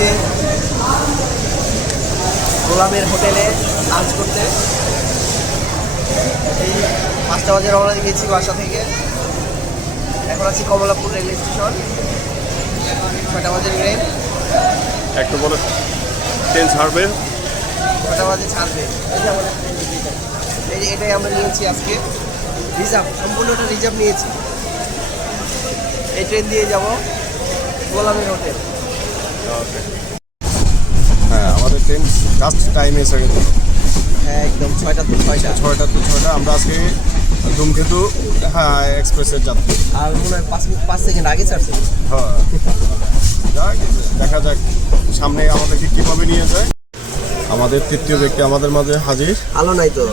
এসেছি গোলামের হোটেলে লাঞ্চ করতে। এই 5টা বাজে রওনা দিয়েছি বাসা থেকে। এখন আছি কমলাপুর রেল স্টেশন। 6টা বাজে ট্রেন, একটু পরে ট্রেন ছাড়বে। 6টা বাজে ছাড়বে। এটাই আমরা নিয়েছি আজকে রিজার্ভ, সম্পূর্ণটা রিজার্ভ নিয়েছি। এই ট্রেন দিয়ে যাব গোলামের হোটেল। হ্যাঁ, আমাদের ট্রেন জাস্ট টাইমে এসে গেছে। হ্যাঁ, একদম 6টা to 6টা। 6টা to 6টা। আমরা আজকে ধূমকেতু এক্সপ্রেসের যাত্রী। আর মনে হয় 5 সেকেন্ড আগে ছাড়ছে। হ্যাঁ, যাক, দেখা যাক সামনে আমাদেরকে কীভাবে নিয়ে যায়। আমাদের তৃতীয় ব্যক্তি আমাদের মাঝে হাজির। আলো নাই তো।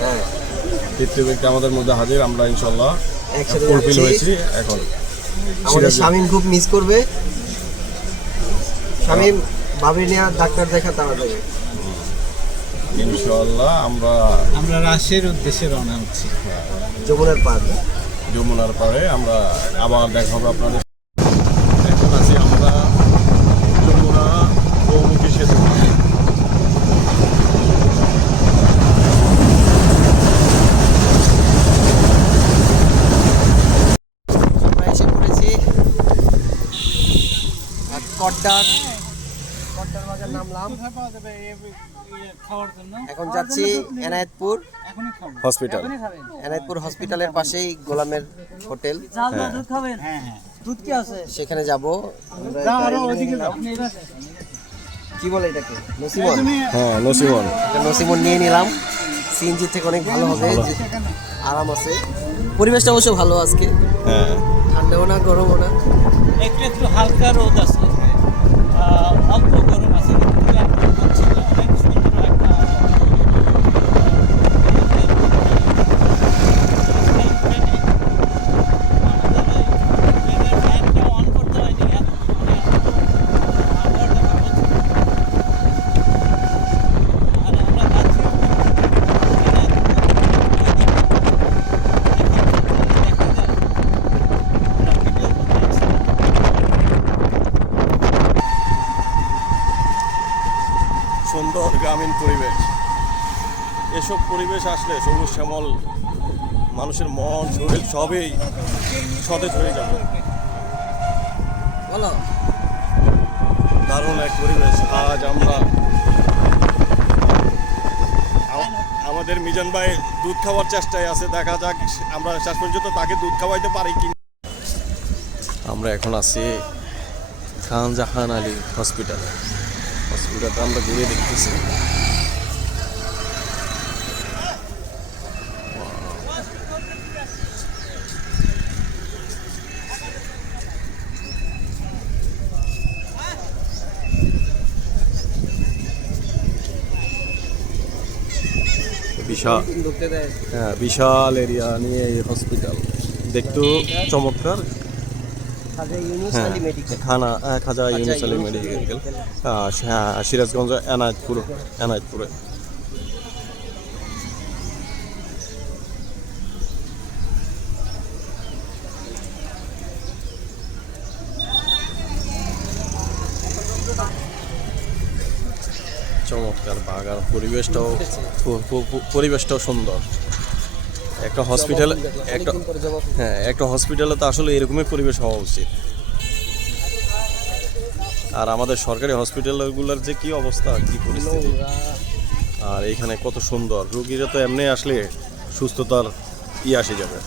হ্যাঁ, তৃতীয় ব্যক্তি আমাদের মধ্যে হাজির। আমরা ইনশাল্লাহ একসাথে ফুলফিল যাচ্ছি। হয়েছি। এখন আমাদের শামীম খুব মিস করবে। শামীম ভাবি নিয়ে ডাক্তার দেখা তারা দেবে ইনশাল্লাহ। আমরা রাজশাহীর উদ্দেশ্যে রওনা হচ্ছি। যমুনার পার। যমুনার পরে আমরা আবার দেখা হবে আপনাদের। এখন আছি আমরা যমুনা বহুমুখী সেতু। আমরা এসে পড়েছি কড্ডার বাজার নামলাম। এখন যাচ্ছি এনায়েতপুর হসপিটাল। এনায়েতপুর হসপিটালের পাশেই গোলামের হোটেল। সেখানে যাব। কি বলে এটাকে? নসিমন। হ্যাঁ, নসিমন। একটা নসিমন নিয়ে নিলাম। সিএনজি থেকে অনেক ভালো হবে, আরাম আছে। পরিবেশটা অবশ্য ভালো আজকে। হ্যাঁ, ঠান্ডাও না গরমও না। একটু একটু হালকা রোদ আছে, অল্প গরম আছে, অনেক সুন্দর একটা অন করতে হয়নি। সুন্দর গ্রামীণ পরিবেশ। এসব পরিবেশ আসলে সবুজ শ্যামল, মানুষের মন শরীর সবই সতেজ হয়ে যাবে। বলো। দারুণ এক পরিবেশ। আজ আমরা আমাদের মিজান ভাই দুধ খাওয়ার চেষ্টায় আছে। দেখা যাক আমরা শেষ পর্যন্ত তাকে দুধ খাওয়াইতে পারি কি। আমরা এখন আছি খান জাহান আলী হসপিটালে। হসপিটালটা আমরা ঘুরে দেখতেছি। বিশাল, হ্যাঁ, বিশাল এরিয়া নিয়ে এই হসপিটাল। দেখতেও চমৎকার। খাজা ইউনুস আলী মেডিকেল, সিরাজগঞ্জ এনায়েতপুরে। চমৎকার বাগান। পরিবেশটাও সুন্দর। একটা হসপিটালে তো আসলে এরকমই পরিবেশ হওয়া উচিত। আর আমাদের সরকারি হসপিটালগুলোর যে কি অবস্থা, কি পরিস্থিতি। আর এখানে কত সুন্দর। রোগীরা তো এমনি আসলে সুস্থতার আসে যাবে।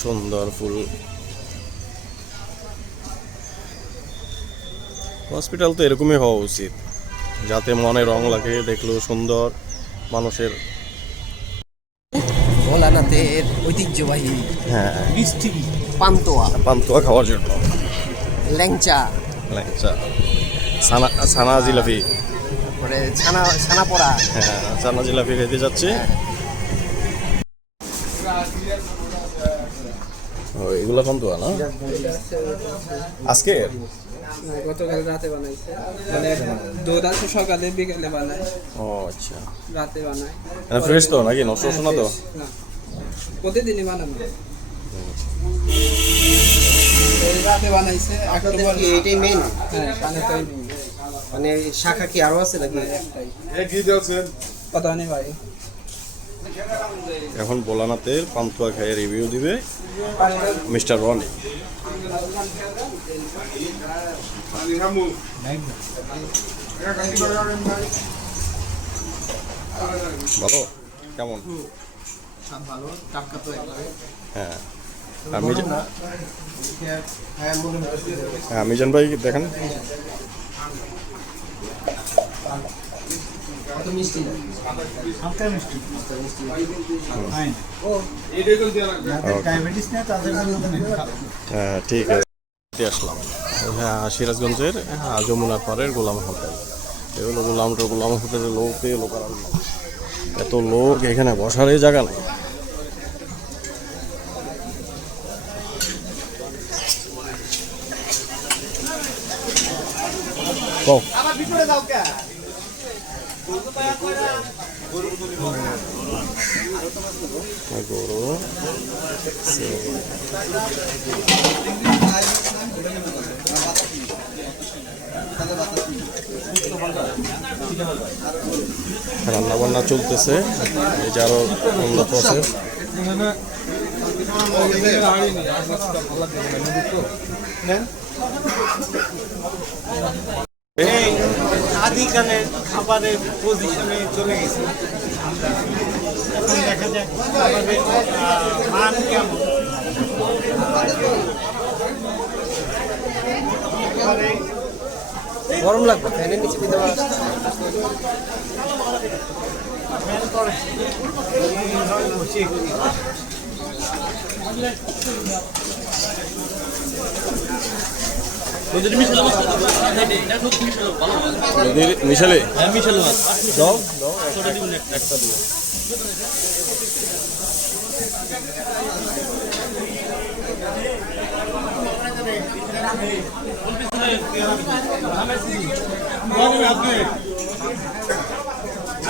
সুন্দর ফুল। হসপিটাল তো এরকমই হওয়া উচিত, যাতে মনে রং লাগে, দেখলেও সুন্দর মানুষের। ভোলানাথের ঐতিহ্যবাহী হ্যাঁ, মিষ্টি পান্তুয়া খাওয়ার জন্য। ল্যাংচা, ছানা জিলাপি, তারপরে ছানা পোড়া। হ্যাঁ, ছানা জিলাপি খেতে যাচ্ছি। এগুলো পান্তুয়া না আজকে? গতকাল রাতে বানাইছে, মানে দুধ আছে সকালে বিকেলে বানায়। ও আচ্ছা, রাতে বানায়। ফ্রেশ তো নাকি? নষ্ট না তো? না। প্রতিদিনই বানানো হয়। এই রাতে বানাইছে আপনাদের অক্টোবর। কি এটাই মেইন? হ্যাঁ, পানি তৈরি মানে শাখা কি আরো আছে নাকি? একটাই। কত আনি ভাই? এখন বোলানাথের পান্তুয়া খাইয়ে রিভিউ দিবে পানিটা মিস্টার রনি। ভালো কেমন? সব ভালো, টাটকা তো একবারে। হ্যাঁ আমি হ্যাঁ মনে হচ্ছে। হ্যাঁ মিজান ভাই দেখেন। কত মিষ্টি না? হালকা মিষ্টি ও ডায়াবেটিস না তাদের জন্য হ্যাঁ ঠিক আছে আসলাম। হ্যাঁ সিরাজগঞ্জের যমুনার পাড়ের গোলাম হোটেল। এ হলো গোলাম হোটেলের লোক আর এত লোক এখানে বসারই জায়গা নেই। গরু রান্না বান্না চলতেছে, এই যে আরো অন্য প্রসেস। আদিকালের খাবারের পজিশনে চলে গেছে। এখন দেখা যাক খাবারের মান কেমন। গরম লাগবে, ফ্যানের নিচে দিতে পারো। মিশালে দাও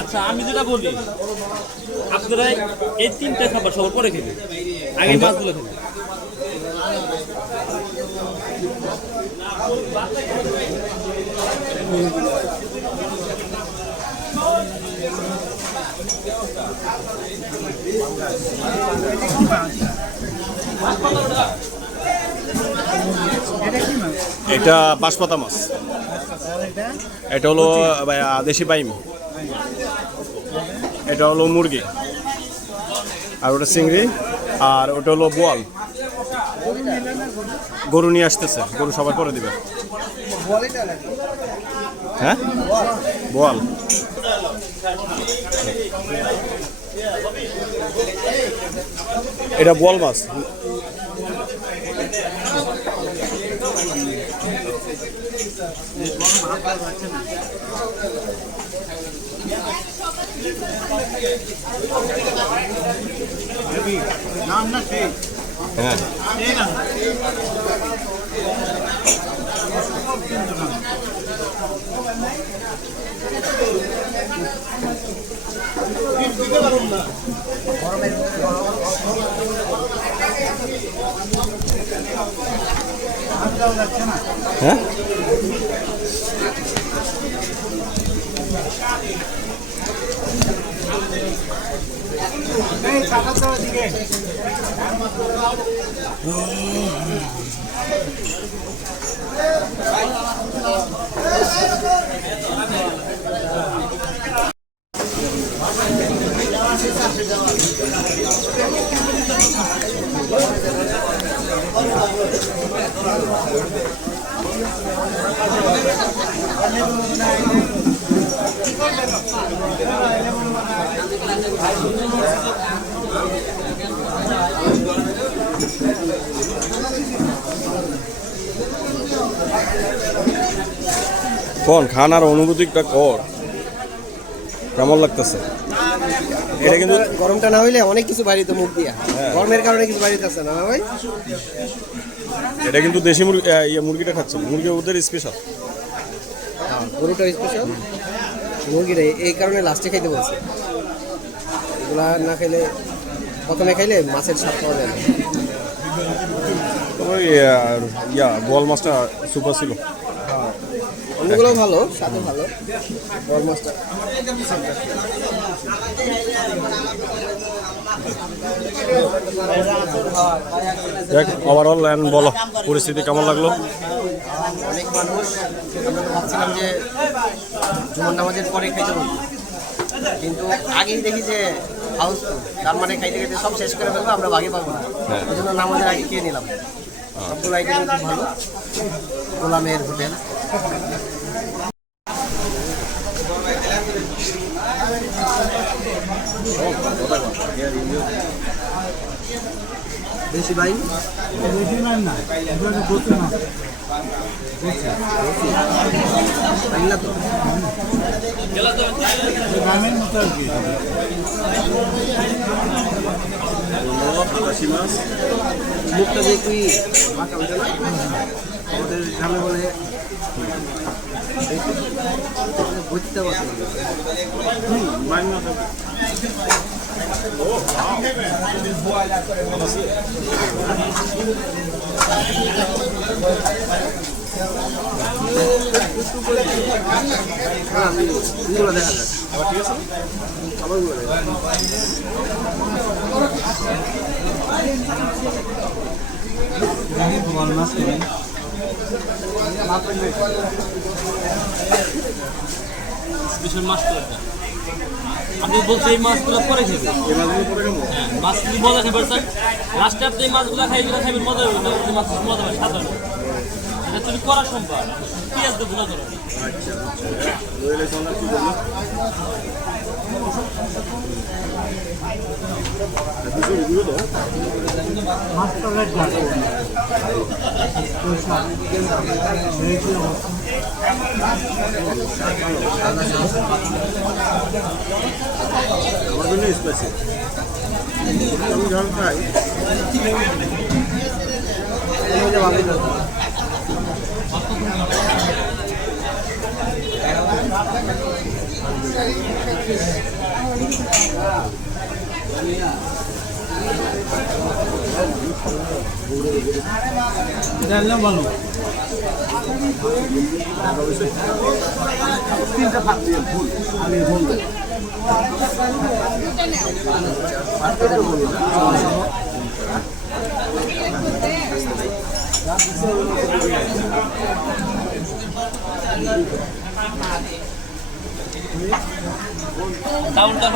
আচ্ছা আমি যেটা বলি, আপনারা এই তিনটা খাবার সবার পরে খেতে, আগে মাছগুলো খেতে। এটা বাঁশপাতা মাছ, এটা হলো দেশি বাইম, এটা হলো মুরগি, আর ওটা চিংড়ি, আর ওটা হলো বোয়াল। গরু নিয়ে আসতেছে, গরু সবার পরে দিবে। হ্যাঁ বোয়াল। এটা বোয়াল মাছ। হ্যাঁ হ্যাঁ কোন খানার অনুভূতিটা কর, কেমন লাগতেছে? এটা কিন্তু গরমটা না হইলে অনেক কিছু বাড়িতে মুখ দিয়া, গরমের কারণে কিছু বাড়িতে আছে না ভাই। এটা কিন্তু দেশি মুরগি, মুরগিটা খাচ্ছে, মুরগি ওদের স্পেশাল। গরুটা স্পেশাল, মুরগিটা এই কারণে লাস্টে খাইতে বলছে। এগুলা না খেলে প্রথমে খাইলে মাছের স্বাদ পাওয়া যায় না। ওই বোয়াল মাছটা সুপার ছিল। অন্যগুলো ভালো, সাথে ভালো, বড় মাছটা দেখ ওভারঅল এন্ড বলো পরিস্থিতি কেমন লাগলো? অনেক মানুষ। আমরা তো ভাবছিলাম যে জুমার নামাজের পরে খাইতে বলবো, কিন্তু আগেই দেখি যে হাউসফুল, তার মানে খাইতে খাইতে সব শেষ করে ফেলবো, আমরা ভাগে পাবো না। এই জন্য নামাজের আগে খেয়ে নিলাম। সবগুলো আইটেম খুব ভালো। গোলামের হোটেল। বেশি ভাই না তো মুখটা যে তুই আমাদের গ্রামে বলে বুঝতে পারছি দেখা যায়। ঠিক আছে, আবার স্পেশাল মাছ তো এটা। আপনি বলছেন এই মাছগুলো পরে খেবে? হ্যাঁ, মাছগুলি মজা খেতে পারছেন। লাস্টে আপনি এই মাছগুলো খাইবেন মজা হবে না, মাছ মজা হবে সাধারণ। এটা তুমি করা সম্ভব, পেঁয়াজ দিয়ে ভুনা করো। আমার জন্য স্পেশাল। আমি ঝাল খাই। ভালো তিনটা ভাগ দিয়ে ফুল আমি বলবো ডাউনটা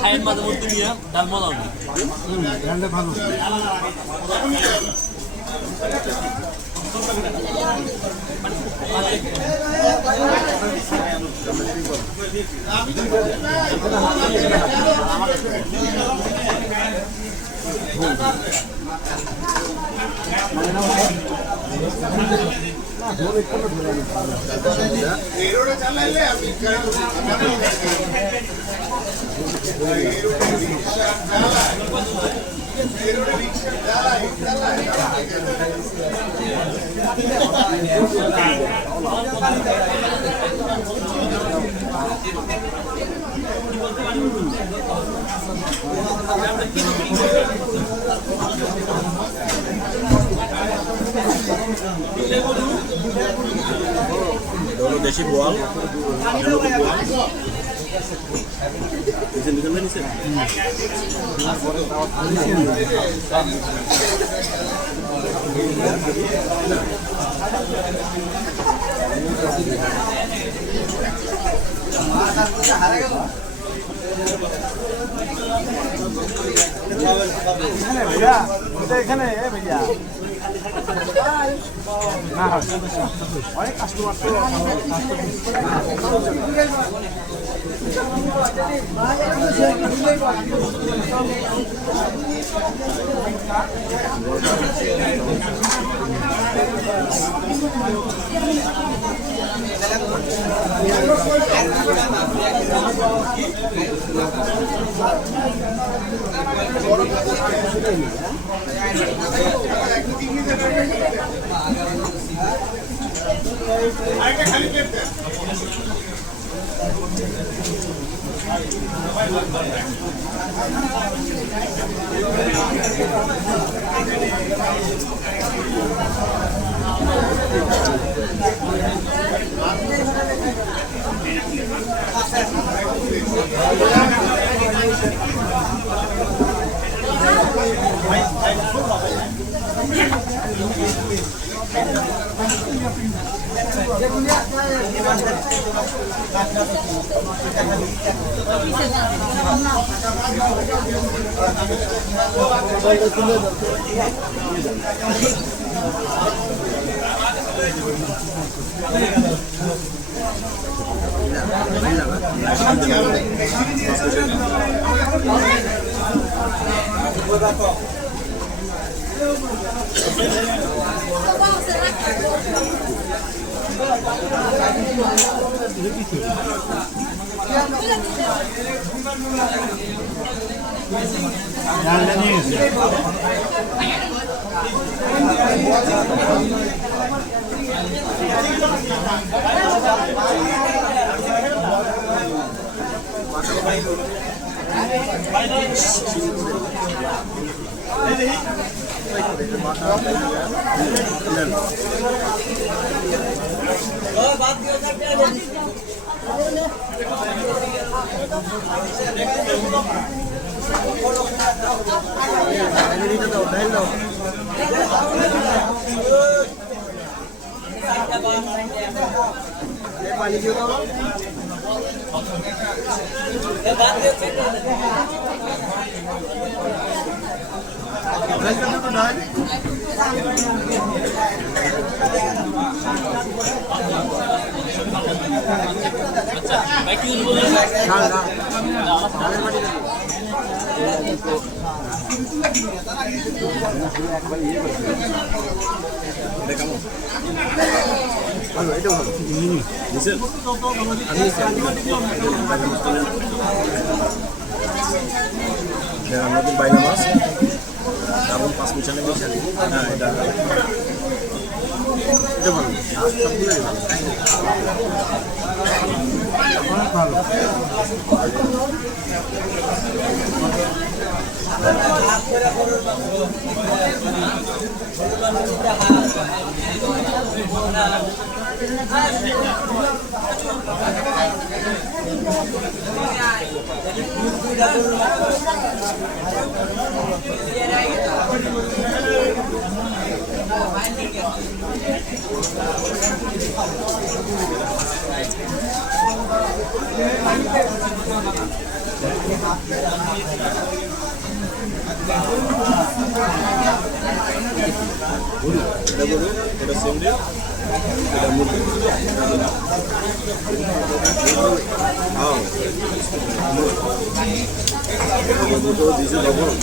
খাইয়ের মাঝে মধ্যে নিয়ে ডাল মজা হবে। ভালো দেশি বোয়াল এখানে ভাইয়া অনেক কাস্টমার তো पानी दियो तो নতুন বাইলা মাছ দারুণ 5 মিশালে মিশালি হ্যাঁ এটা ভালো সবগুলোই ভালো এটা সেমডে এটা মুরগি হ্যাঁ দুটো দিয়েছে লবণ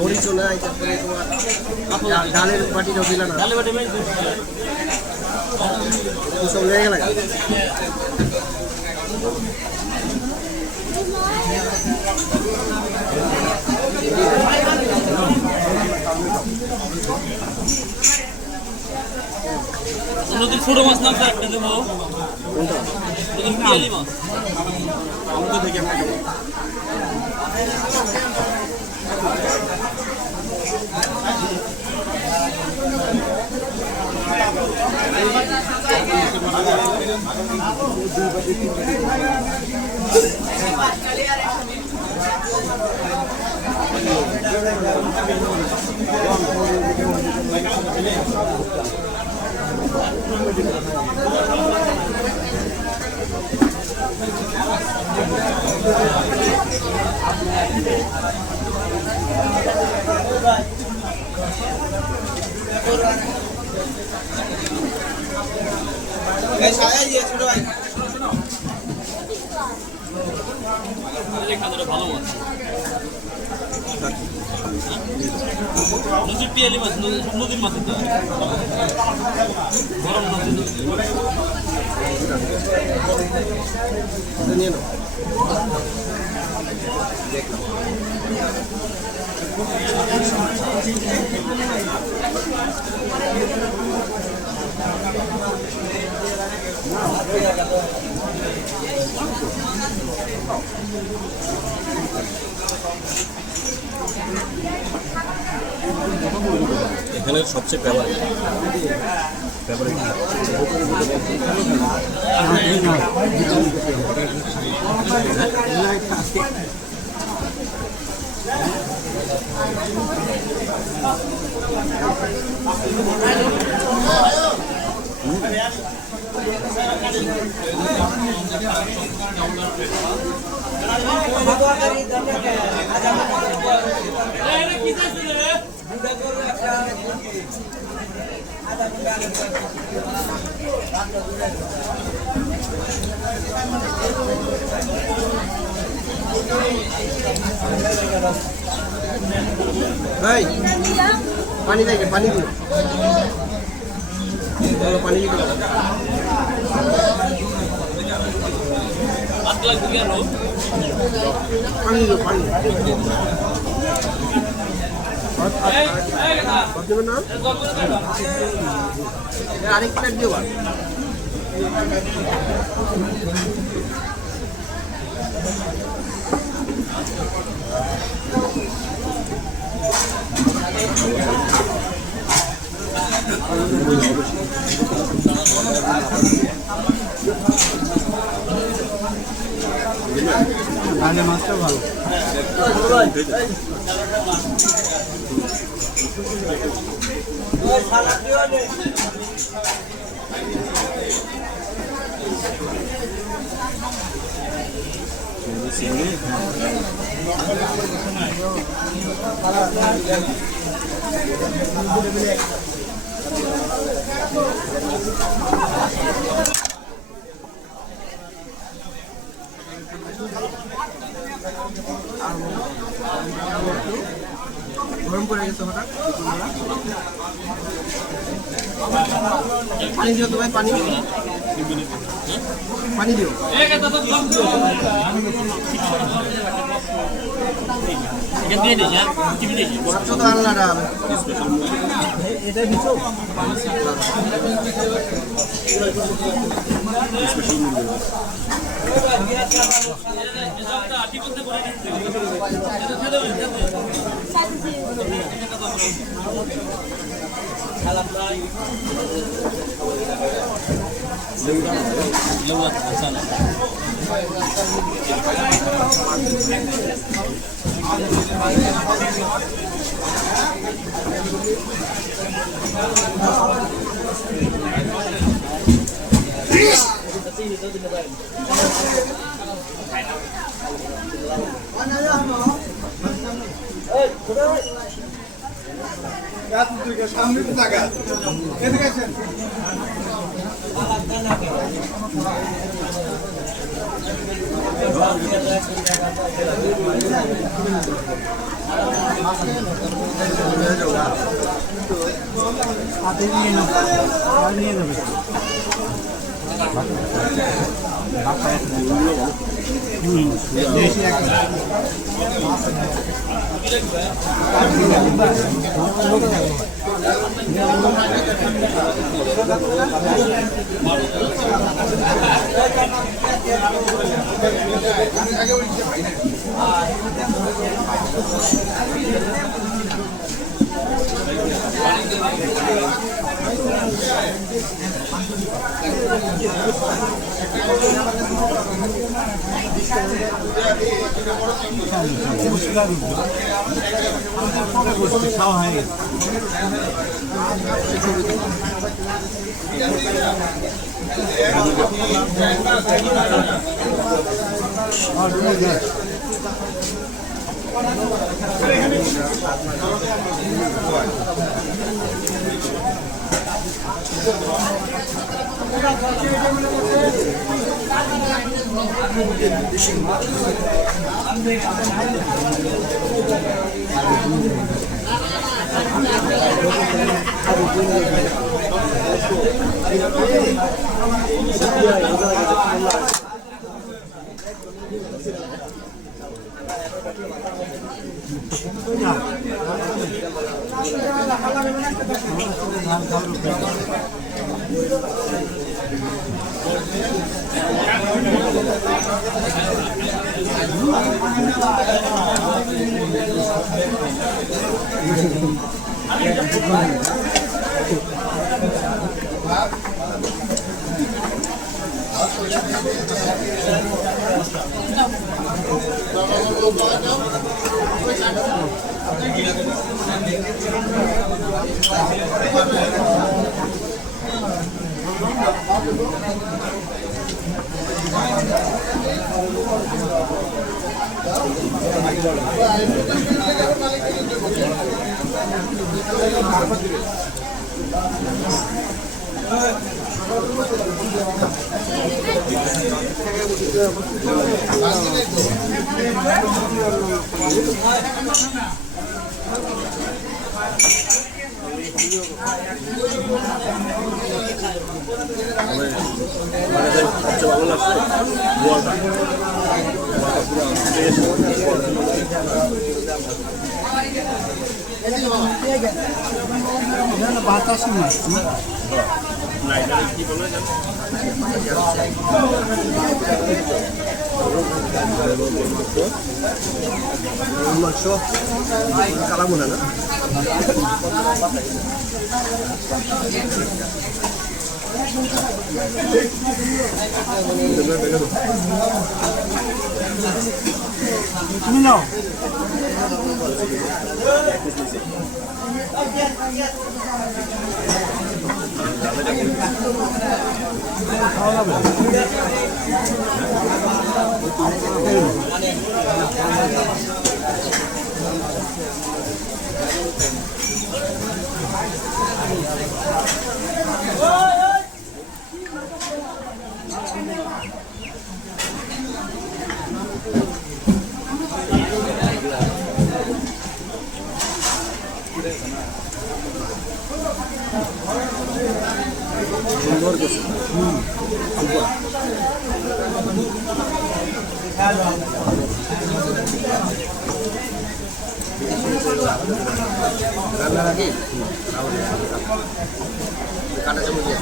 মরিচ নাই তারপরে তোমার ডালের বাটিটাও দিলা না ডালের বাটি সব লেগে গেল নদীর ছোট মাছ নাম একটা দেবো পিয়ালি মাছ আমি তো দেখি একটা ভালো মাছ নদীর পিয়ালি মাছ নদীর মাছ গরম নিয়ে নাও এখানে সবচেয়ে ফেভারিট ভাই পানি দেখে পানি দিও পানি দিতে পানি দিও পানি না আরেক প্লেট দিও বা মাছটা ভালো গরম করে গেছে হঠাৎ পানি দিও তো ভাই পানি পানি দিও মাত্র তো আনলা ডাল এটা দিছো সামনে তো টাকা এদিকে আসেন হাতে নিয়ে নাও নিয়ে যাবে দেশি একটা খাওয়া হয়ে গেছে মাংস কালামুনা না রান্নার আগে কাটা চামচ দিয়ে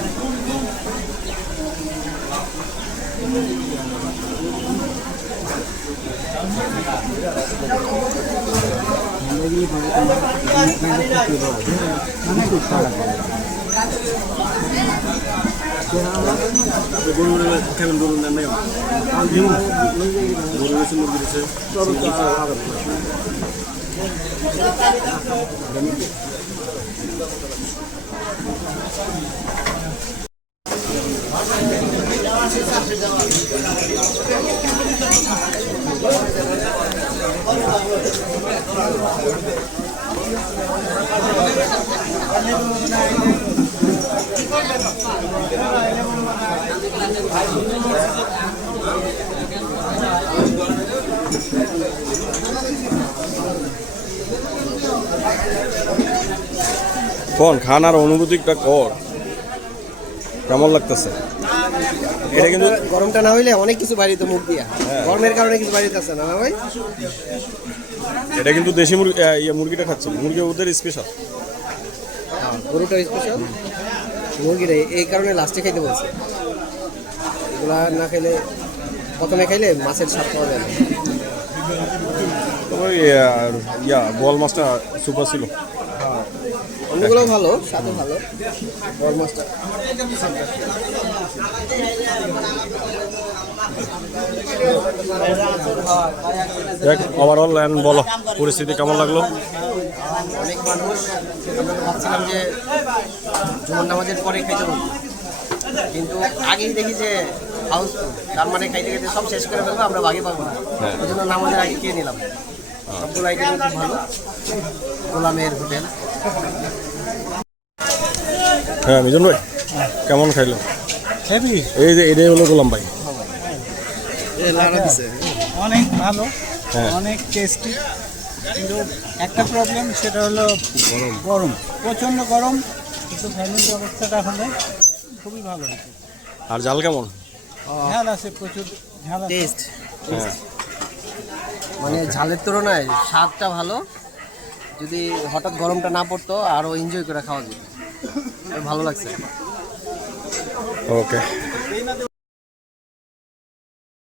কোন খানার অনুভূতিটা কর কেমন লাগতেছে? এটা কিন্তু গরমটা না হইলে অনেক কিছু বাড়িতে মুখ দিয়া গরমের কারণে কিছু বাড়িতে আছে না ভাই। এটা কিন্তু দেশি মুরগি মুরগিটা খাচ্ছে, মুরগি ওদের স্পেশাল, গরুটা স্পেশাল, মুরগিটা এই কারণে লাস্টে খাইতে বলছে। এগুলা না খাইলে প্রথমে খাইলে মাছের স্বাদ পাওয়া যায় না। তবে বল মাছটা সুপার ছিল, অন্যগুলো ভালো, স্বাদও ভালো, বড় মাছটা দেখ ওভারঅল বলো পরিস্থিতি কেমন লাগলো? অনেক মানুষ, আমরা তো ভাবছিলাম যে জুমার নামাজের পরে খাইতে বলবো, কিন্তু আগেই দেখি যে হাউসফুল, তার মানে খাইতে খাইতে সব শেষ করে ফেলবো, আমরা ভাগে পাবো না, ওই জন্য নামাজের আগে খেয়ে নিলাম। সবগুলো আইটেম খুব ভালো। গোলামের হোটেল। হ্যাঁ মিজান ভাই কেমন খাইলো? এই যে এটাই হলো গোলাম ভাই, অনেক ভালো, হ্যাঁ অনেক টেস্টি, কিন্তু একটা প্রবলেম, সেটা হলো গরম, প্রচণ্ড গরম, কিন্তু ফ্যামিলির অবস্থাটা হলে খুবই ভালো হয়েছে। আর জাল কেমন? ঝাল আছে, প্রচুর ঝাল আছে। টেস্ট হ্যাঁ মানে ঝালের তুলনায় স্বাদটা ভালো। যদি হঠাৎ গরমটা না পড়তো আরও এনজয় করে খাওয়া যেত, ভালো লাগছে। ওকে